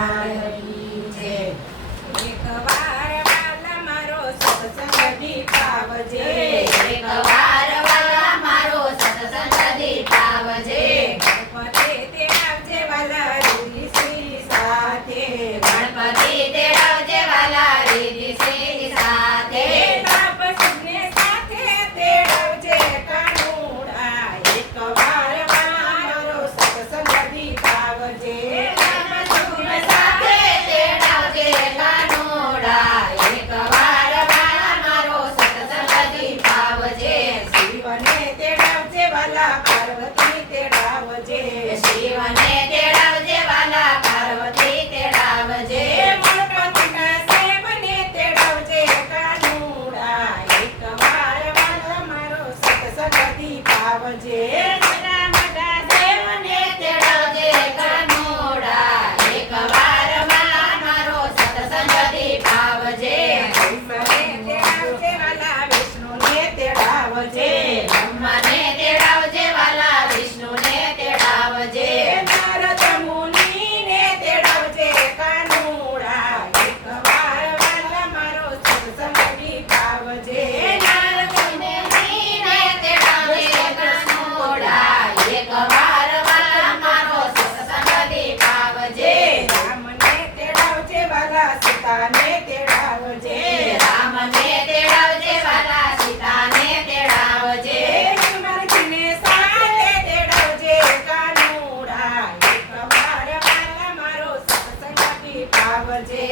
લાલની જય. એકવાર વાલા મારો સત્સંગ દીપાવજે. એકવાર વાલા મારો સત્સંગ દીપાવજે. ગણપતિ તેડાવજે વાલા રીતિ શ્રી સાથે. ગણપતિ તેડાવજે વાલા રીતિ શ્રી સાથે. બાપ સૌને સાથે તેડાવજે કાનુડા. એકવાર વાલા મારો સત્સંગ દીપાવજે. બાપ સૌને સાથે તેડાવજે કાનુડા. એકવાર વાલા મારો સત્સંગ દીપાવજે. શિવને તેડાવજે વાલા પાર્વતી તેડાવજે. શિવને તેડાવજે વાલા પાર્વતી તેડાવજે. ગણપતિના સેવને તેડાવજે કાનુડા. એકવાર વાલા મારો સત્સંગ દીપાવજે. મોટા મોટા દેવને તેડાવજે કાનુડા. એકવાર વાલા મારો સત્સંગ દીપાવજે. બ્રહ્મને તેડાવજે વાલા વિષ્ણુને તેડાવજે. બ્રહ્માને તેડાવજે વાલા વિષ્ણુને તેડાવજે. નારદ મુનિને તેડાવજે કાનુડા. એકવાર વાલા મારો સત્સંગ દીપાવજે. નારદ મુનિને તેડાવજે કાનુડા. એકવાર વાલા મારો સત્સંગ દીપાવજે. રામને તેડાવજે વાલા સીતાને તેડાવજે. રામને તેડાવજે વાલા સીતાને તેડાવજે. હનુમાનજીને સાથે તેડાવજે કાનુડા. એકવાર વાલા મારો સત્સંગ દીપાવજે.